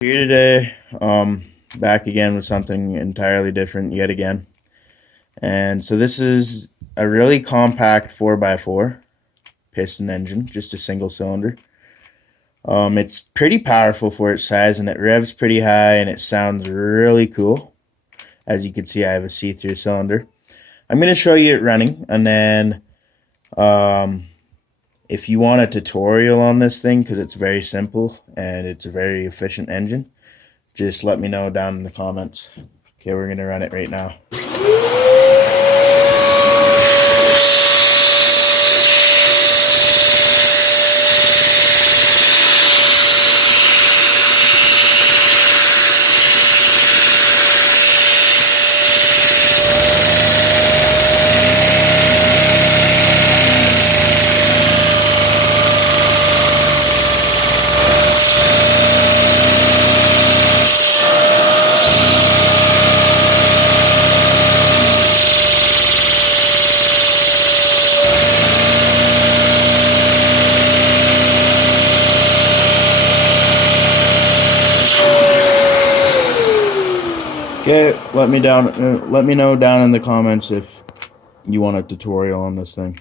Here today, back again with something entirely different yet again. And so this is a really compact 4x4 piston engine, just a single cylinder. It's pretty powerful for its size, and it revs pretty high, and it sounds really cool. As you can see, I have a see-through cylinder. I'm going to show you it running, and then if you want a tutorial on this thing, because it's very simple and it's a very efficient engine, just let me know down in the comments. Okay, we're going to run it right now. Okay, let me know down in the comments if you want a tutorial on this thing.